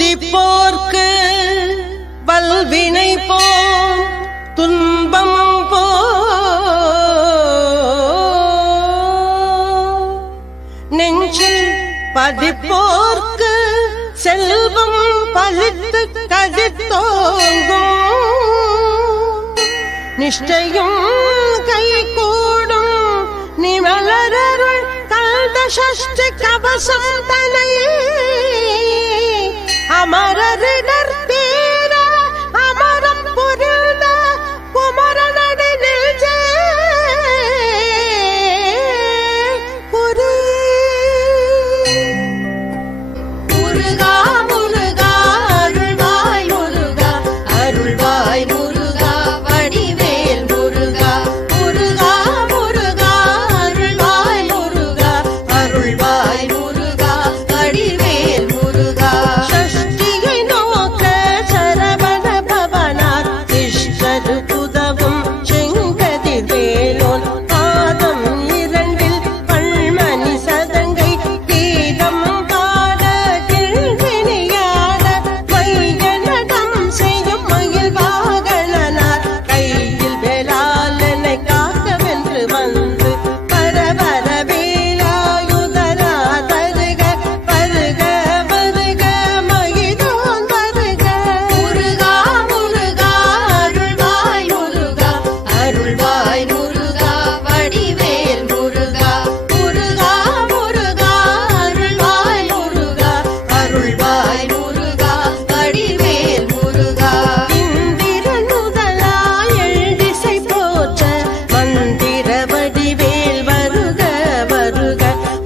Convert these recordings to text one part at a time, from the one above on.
துதிப்போர்க்கு வல்வினை போ துன்பம் போ நெஞ்சில் பதிப்போர்க்கு செல்வம் பலித்து கதித்தோங்கும் நிஷ்டையும் கை கூடும் நிமலரருள் கல்த சஷ்டி கவசம் தனையே அமரரிடர் தேர அமரம் புரிந்த குமரனடி நெஞ்சே புரி முருகா முருகா அருள்வாய் முருகா அருள்வாய் முருகா வடிவேல் முருகா முருகா முருகா அருள்வாய் முருகா அருள்வாய் முருகா வடிவேல் முருகா ஷஷ்டியை நோக்க சரவண பவனார் இஷ்டரு புதவும் செங்கதிர் வேலோன் பாதம் இரண்டில் பல்மணி சதங்கை கீதம் பாட கிழ்வினியாட மையனடம் செய்யும் மயில் வாகனனார் கையில் வேளாளனை காக்கவென்று வந்து பரவர வேலாயுதரா தருக பருக வருக மகிதோன் வருக முருகா முருகா அருள்வாய் முருகா அருள்வாய் முருகா வடிவேல் முருகா முருகா முருகா அருள்வாய் முருகா அருள்வாய் முருகா வடிவேல் முருகா இந்திரன் முதலாய் எழுதிசை போற்ற மந்திர வடிவேல் வருக வருக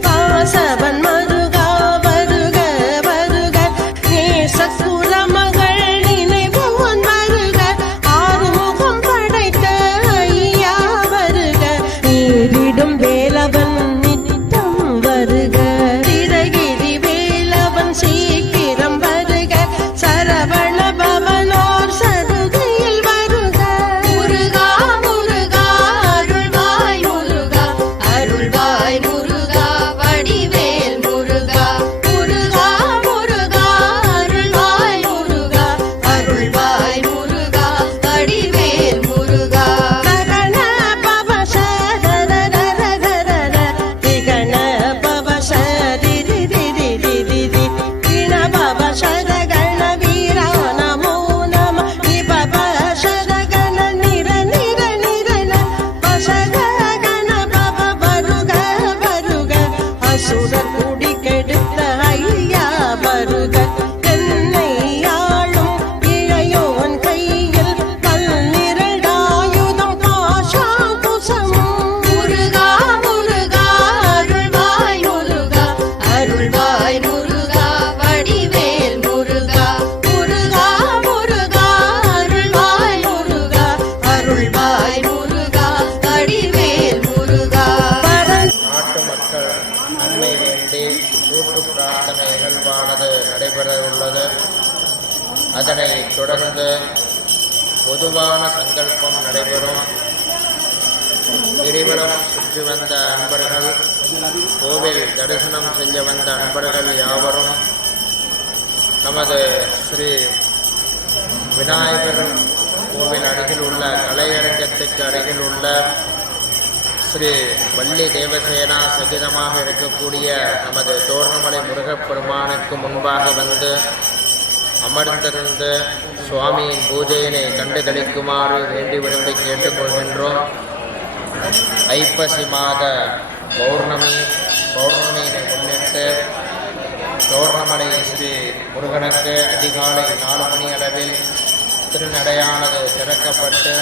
வாசவன் மருகா வருக வருக நேசக்குலமகள் நினைவோன் வருக ஆறுமுகம் படைத்த ஐயா வருக நீரிடும் வேலவன் நித்தம் வருக திரகிரி வேலவன் சீக்கிரம் வருக சரவண பவனோர் சருகையில் வருக முருகா முருகா அருள்வாய் முருகா அருள்வாய் முருகா வடிவேல் முருகா முருகா முருகா அருள்வாய் முருகா அருள்வாய் முருகா வடிவேல் முருகா ககன பவச ரரரரரரர திகன பவச ரிரிரிரிரிரிரி கிண பவச கண வீரா நமோ நம நிபவச கண நிர நிர நிரன வசக கண பவ வருக வருக அசுர குடி கெடுத்த ஐயா வருக என்னை ஆளும் இளையோன் கையில் பல்நிரடாயுதம் பாஷாங்குசம் முருகா முருகா அருள்வாய் முருகா அருள்வாய் முருகா வடிவேல் முருகா முருகா முருகா அருள்வாய் முருகா அருள்வாய் முருகா வடிவேல் முருகா நாட்டு மக்கள் நன்மை வேண்டி கூட்டு பிரார்த்தனை நிகழ்வானது நடைபெற உள்ளது. அதனைத் தொடர்ந்து பொதுவான சங்கல்பம் நடைபெறும். கிரிவலம் சுற்றி வந்த அன்பர்கள், கோவில் தரிசனம் செய்ய வந்த அன்பர்கள் யாவரும் நமது ஸ்ரீ விநாயகர் கோவில் அருகில் உள்ள கலையரங்கத்துக்கு அருகில் உள்ள ஸ்ரீ வள்ளி தேவசேனா சகிதமாக இருக்கக்கூடிய நமது தோரணமலை முருகப்பெருமானுக்கு முன்பாக வந்து அமர்ந்திருந்து சுவாமியின் பூஜையினை கண்டு களிக்குமாறு வேண்டி விரும்பி கேட்டுக்கொள்கின்றோம். ஐப்பசி மாத பௌர்ணமியினை முன்னிட்டு தோரணமலை ஸ்ரீ முருகனுக்கு அதிகாலை 4 மணி அளவில் திருநடையானது திறக்கப்பட்டு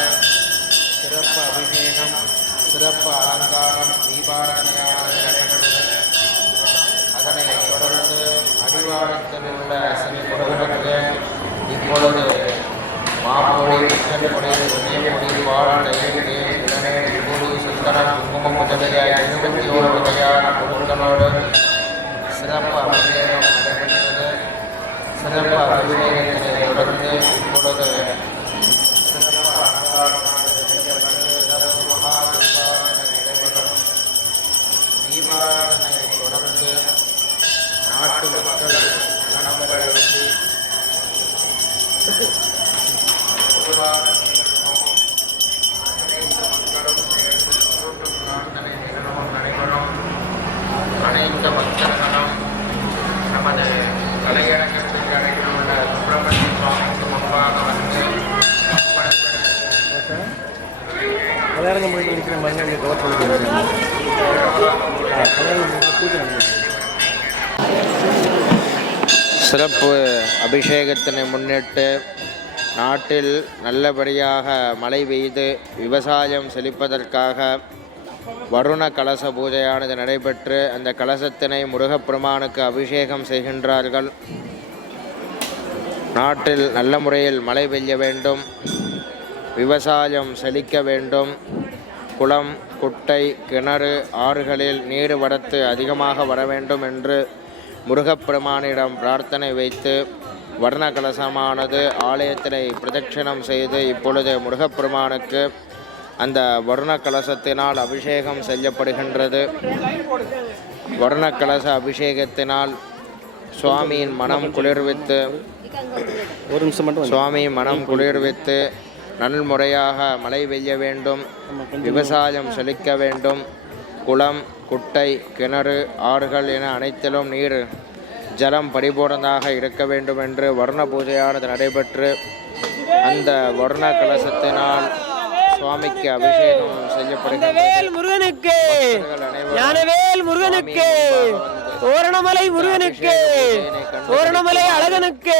சிறப்பு அபிஷேகம், சிறப்பு அலங்காரம், தீபாராதனையானது நடைபெற்றது. அதனைத் தொடர்ந்து அடிவாரத்தில் உள்ள ஸ்ரீ முருகனுக்கு இப்பொழுது மாப்பொழி, விசன்பொழி, உதயமொழி, வாழ், தயிர், இளநே, விபூதி, சுந்தரம், குங்குமம் முதலிய 21 வகையான பொருட்களோடு சிறப்பு அபிஷேகம் நடைபெற்றது. சிறப்பு அபிஷேகத்தினை தொடர்ந்து இப்பொழுது சிறப்பு அலங்காரமானது செய்யப்பட்டு மகா தீபாராதனை நடைபெறும். தீபாராதனை தொடர்ந்து நாட்டு மக்கள் நலன்களை தலையணக்கத்துக்கு அருகில் உள்ள சுப்பிரமணிய சுவாமிக்கு முன்பாக வந்து கல்யாணம் போயிட்டு இருக்கிற மாதிரி கவர் பண்ணி பூஜை சிறப்பு அபிஷேகத்தினை முன்னிட்டு நாட்டில் நல்லபடியாக மழை பெய்து விவசாயம் செழிப்பதற்காக வருண கலச பூஜையானது நடைபெற்று அந்த கலசத்தினை முருகப்பெருமானுக்கு அபிஷேகம் செய்கின்றார்கள். நாட்டில் நல்ல முறையில் மழை பெய்ய வேண்டும், விவசாயம் செழிக்க வேண்டும், குளம் குட்டை கிணறு ஆறுகளில் நீர் வரத்து அதிகமாக வர வேண்டும் என்று முருகப்பெருமானிடம் பிரார்த்தனை வைத்து வர்ண கலசமானது ஆலயத்தினை பிரதட்சணம் செய்து இப்பொழுது முருகப்பெருமானுக்கு அந்த வருண கலசத்தினால் அபிஷேகம் செய்யப்படுகின்றது. வருண கலச அபிஷேகத்தினால் சுவாமியின் மனம் குளிர்வித்து சுவாமியின் மனம் குளிர்வித்து நல்முறையாக மழை பெய்ய வேண்டும், விவசாயம் செழிக்க வேண்டும், குளம் குட்டை கிணறு ஆறுகள் என அனைத்திலும் நீர் ஜலம் பரிபூர்ணமாக இருக்க வேண்டும் என்று வருண பூஜையானது நடைபெற்று அந்த வருண கலசத்தினால் சுவாமிக்கு அபிஷேகம் செய்யப்படுகிறது. முருகனுக்கு ஞானவேல் முருகனுக்கு தோரணமலை முருகனுக்கு தோரணமலை அழகனுக்கு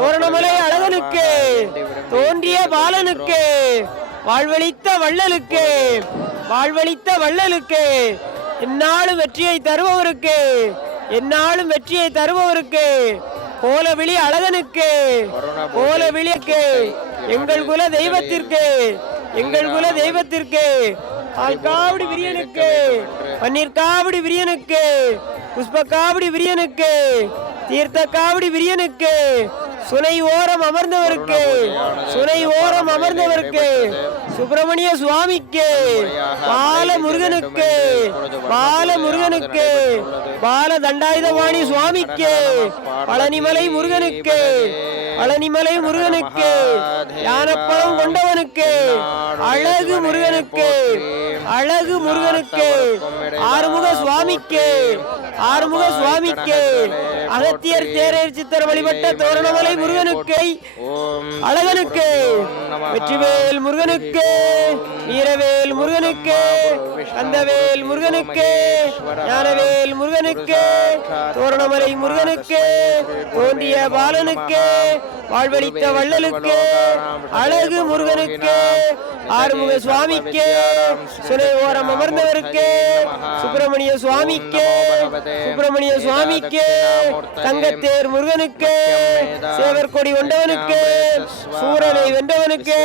தோரணமலை அழகனுக்கு தோன்றிய பாலனுக்கு வாழ்வழித்த வள்ளலுக்கு வாழ்வழித்த வள்ளலுக்கு எந்நாளும் வெற்றியை தருபவருக்கு எந்நாளும் வெற்றியை தருபவருக்கு கோலவிழி அழகனுக்கு கோலவிழிக்கு எங்கள் குல தெய்வத்திற்கு எங்கள் குல தெய்வத்திற்கு காவடி விரியனுக்கு பன்னீர் காவடி விரியனுக்கு புஷ்ப காவடி விரியனுக்கு தீர்த்த காவடி விரியனுக்கு சுனை ஓரம் அமர்ந்தவருக்கு சுனை ஓரம் அமர்ந்தவருக்கு சுப்பிரமணிய சுவாமிக்கு பால முருகனுக்கு பால முருகனுக்கு பால தண்டாயுதவாணி சுவாமிக்கு பழனிமலை முருகனுக்கு பழனிமலை முருகனுக்கு யானப்பழம் கொண்டவனுக்கு அழகு முருகனுக்கு அழகு முருகனுக்கு ஆறுமுக சுவாமிக்கு ஆறுமுக சுவாமிக்கு அகத்தியர் தேரர் சித்தர் வழிபட்ட தோரணமலை முருகனுக்கு அழகனுக்கு வெற்றிவேல் முருகனுக்கு வீரவேல் முருகனுக்கு கந்தவேல் முருகனுக்கு ஞானவேல் முருகனுக்கு தோரணமலை முருகனுக்கு தோன்றிய பாலனுக்கு வாழ்வழித்த வள்ளலுக்கு அழகு முருகனுக்கு ஆறுமுக சுவாமிக்கு சுனை ஓரம் அமர்ந்தவருக்கு சுப்பிரமணிய சுவாமிக்கு சுப்பிரமணிய சுவாமிக்கு தங்கத்தேர் முருகனுக்கு சேவர் கொடி கொண்டவனுக்கு சூரனை வென்றவனுக்கு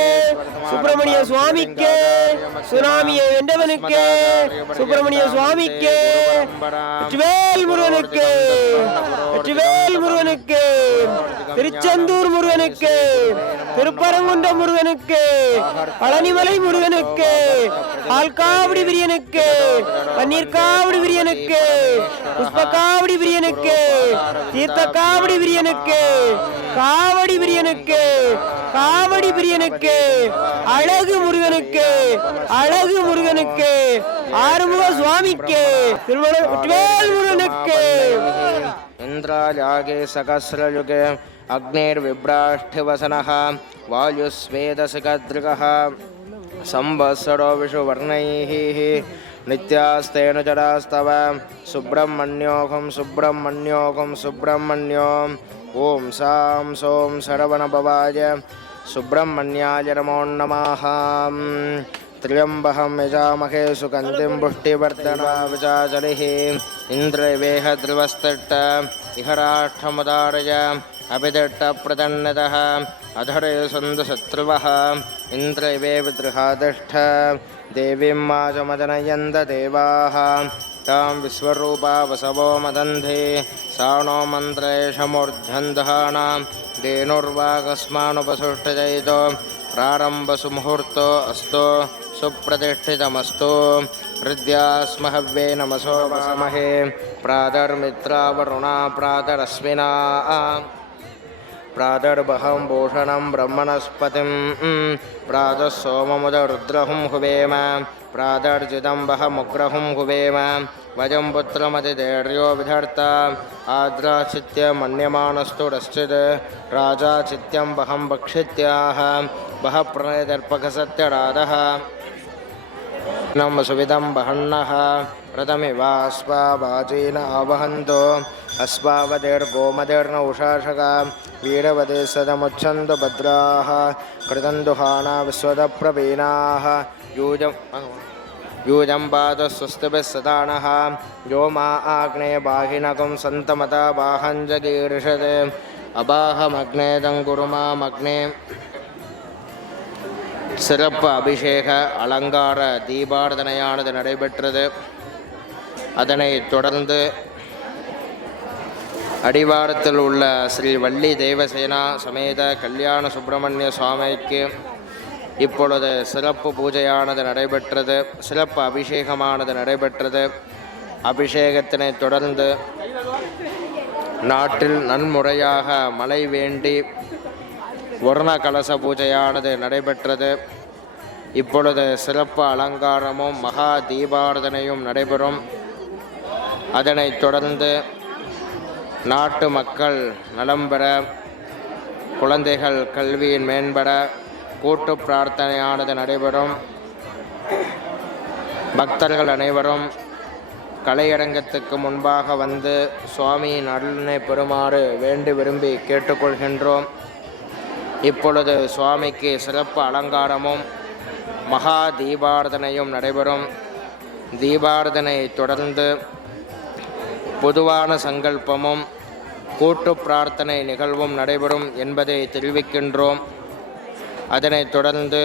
சுப்பிரமணிய சுவாமிக்கு சுனாமியை வென்றவனுக்கு சுப்பிரமணிய சுவாமிக்கு வெற்றிவேல் முருகனுக்கு வெற்றிவேல் முருகனுக்கு திருச்செந்தூர் முருகனுக்கு திருப்பரங்குன்றம் முருகனுக்கு பழனிமலை முருகனுக்கு ஆல்காவடி விரியனுக்கு பன்னீர் காவடி விரியனுக்கு புஷ்ப காவடி விரியனுக்கு தீர்த்த காவடி விரியனுக்கு காவடி விரியனுக்கு காவடி பிரியனுக்கு அழகு முருகனுக்கு அழகு முருகனுக்கு ஆறுமுக சுவாமிக்கு திருவள்ளுவர் முருகனுக்கு இந்திராஜாகே சகஸ்ரயுகே அக்னேர்விப்ராஷ்டிவசனः வாயுஸ்வேதசிகத்ருகः संवत्सरो विषुवर्णैः नित्यास्तेन जडास्तव सुब्रह्मण्योऽहं सुब्रह्मण्योऽहं सुब्रह्मण्योम् ॐ सां सों शरवणभवाय सुब्रह्मण्याय नमो नमः त्र्यम्बकं यजामहे सुगन्धिं पुष्टिवर्धनावचाचलिः इन्द्रवेह ध्रुवस्तट्ट इहराष्टमुदारय अभिदट्टप्रतन्नतः अधरे सन्दशत्रुवः इन्द्रवे विदृहातिष्ठ देवीं माचमदनयन्त देवाः तां विश्वरूपा वसवो मदन्धे साणो मन्त्रेशमूर्धन्धहानां धेनुर्वागस्मानुपसुष्टजयितो प्रारम्भसुमुहूर्तो अस्तु सुप्रतिष्ठितमस्तु हृद्यास्महव्ये नमसो वामहे प्रातर्मित्रावरुणा प्रातरश्विना प्रातर्बहं भूषणं ब्रह्मणस्पतिं प्रातः सोममुदरुद्रहुं हुवेम प्रातर्जितं बहमुग्रहुं हुवेम वजं पुत्रमतिधैर्यो विधर्ता आद्राचित्य मन्यमानस्तु रश्चित् राजा चित्यं वहं भक्षित्याह वह प्रणयदर्पकसत्यराधः नम सुविदं वहन्नः रथमिवास्वाजीन आवहन्तो अस्वावधेर्गोमधेर्न उषाशका वीरवदे सदमुच्छन्तु भद्राः कृतन्दुहाना विश्वदप्रवीणाः यूजं पाद स्वस्तिभिः सदानः यो मा आग्नेय बाहिनकं सन्तमता बाहञ्जगीर्षते अबाहमग्नेदं गुरुमामग्ने சிறப்பு அபிஷேக அலங்கார தீபாரதனையானது நடைபெற்றது. அதனைத் தொடர்ந்து அடிவாரத்தில் உள்ள ஸ்ரீ வள்ளி தேவசேனா சமேத கல்யாண சுப்பிரமணிய சுவாமிக்கு இப்பொழுது சிறப்பு பூஜையானது நடைபெற்றது. சிறப்பு அபிஷேகமானது நடைபெற்றது. அபிஷேகத்தினை தொடர்ந்து நாட்டில் நன்முறையாக மழை வேண்டி வர்ண கலச பூஜையானது நடைபெற்றது. இப்பொழுது சிறப்பு அலங்காரமும் மகா தீபாரதனையும் நடைபெறும். அதனைத் தொடர்ந்து நாட்டு மக்கள் நலம் பெற, குழந்தைகள் கல்வியின் மேம்பட கூட்டு பிரார்த்தனையானது நடைபெறும். பக்தர்கள் அனைவரும் கலையரங்கத்துக்கு முன்பாக வந்து சுவாமியின் அருளினை பெறுமாறு வேண்டி விரும்பி கேட்டுக்கொள்கின்றோம். இப்பொழுது சுவாமிக்கு சிறப்பு அலங்காரமும் மகா தீபாரதனையும் நடைபெறும். தீபாரதனை தொடர்ந்து பொதுவான சங்கல்பமும் கூட்டு பிரார்த்தனை நிகழ்வும் நடைபெறும் என்பதை தெரிவிக்கின்றோம். அதனைத் தொடர்ந்து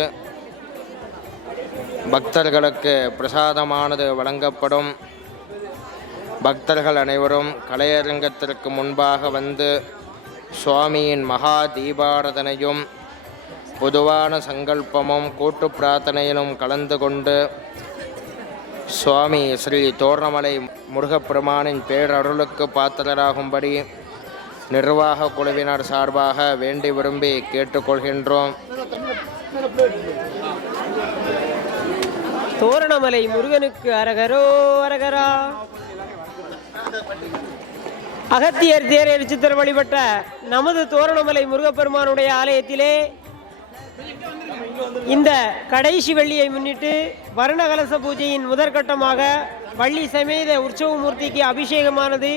பக்தர்களுக்கு பிரசாதமானது வழங்கப்படும். பக்தர்கள் அனைவரும் கலையரங்கத்திற்கு முன்பாக வந்து சுவாமியின் மகா தீபாரதனையும் பொதுவான சங்கல்பமும் கூட்டு பிரார்த்தனையிலும் கலந்து கொண்டு சுவாமி ஸ்ரீ தோரணமலை முருகப்பெருமானின் பேரருளுக்கு பாத்திரராகும்படி நிர்வாக குழுவினர் சார்பாக வேண்டி விரும்பி கேட்டுக்கொள்கின்றோம். தோரணமலை முருகனுக்கு அரகரோ அரகரா. அகத்தியர் தேரை சித்தர் வழிபட்ட நமது தோரணமலை முருகப்பெருமானுடைய ஆலயத்திலே இந்த கடைசி வெள்ளியை முன்னிட்டு வருணகலச பூஜையின் முதற்கட்டமாக வள்ளி சமேத உற்சவமூர்த்திக்கு அபிஷேகமானது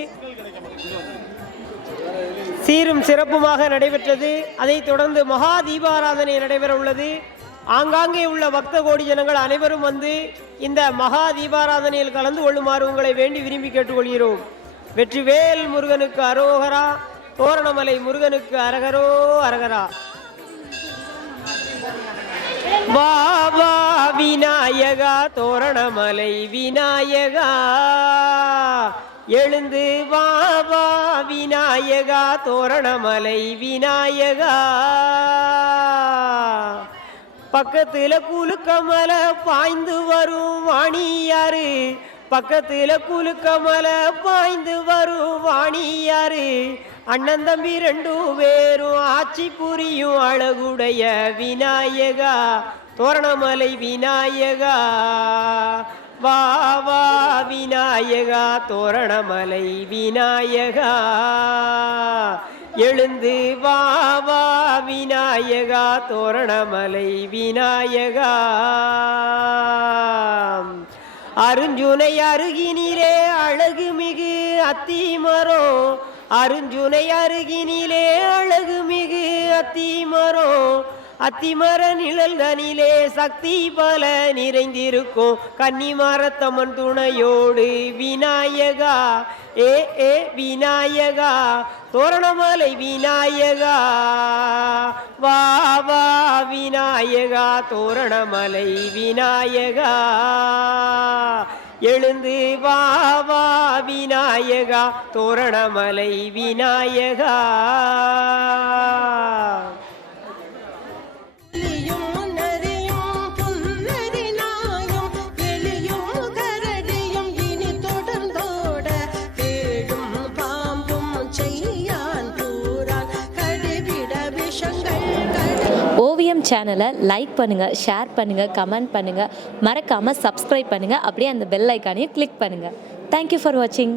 சீரும் சிறப்புமாக நடைபெற்றது. அதைத் தொடர்ந்து மகா தீபாராதனை நடைபெற உள்ளது. ஆங்காங்கே உள்ள பக்த கோடி ஜனங்கள் அனைவரும் வந்து இந்த மகா தீபாராதனையில் கலந்து கொள்ளுமாறு உங்களை வேண்டி விரும்பி கேட்டுக்கொள்கிறோம். வெற்றிவேல் முருகனுக்கு அரோகரா. தோரணமலை முருகனுக்கு அரகரோ அரகரா. பாபா விநாயகா தோரணமலை விநாயகா எழுந்து பாபா விநாயகா தோரணமலை விநாயகா. பக்கத்துல குலுக்கமல பாய்ந்து வரும் வாணியாரு, பக்கத்துல குலுக்கமல பாய்ந்து வரும் வாணியாரு. அண்ணன் தம்பி ரெண்டு பேரும் ஆட்சி புரியும் அழகுடைய விநாயகா தோரணமலை விநாயகா. வாவா விநாயகா தோரணமலை விநாயகா எழுந்து வாவா விநாயகா தோரணமலை விநாயகா. அருஞ்சுனை அருகினிலே அழகு மிகு அத்திமரம், அருஞ்சுனை அருகினிலே அழகு மிகு அத்திமரம். அத்திமர நிழல் தனிலே சக்தி பல நிறைந்திருக்கும் கன்னிமரத்தம்மன் துணையோடு விநாயகா. ஏ ஏ விநாயகா தோரணமலை விநாயகா. வாவா விநாயகா தோரணமலை விநாயகா எழுந்து வாவா விநாயகா தோரணமலை விநாயகா. ஓவியம் சேனலை லைக் பண்ணுங்கள், ஷேர் பண்ணுங்கள், கமெண்ட் பண்ணுங்கள், மறக்காமல் சப்ஸ்கிரைப் பண்ணுங்கள். அப்படியே அந்த பெல் ஐக்கானையும் கிளிக் பண்ணுங்கள். தேங்க்யூ ஃபார் வாட்சிங்.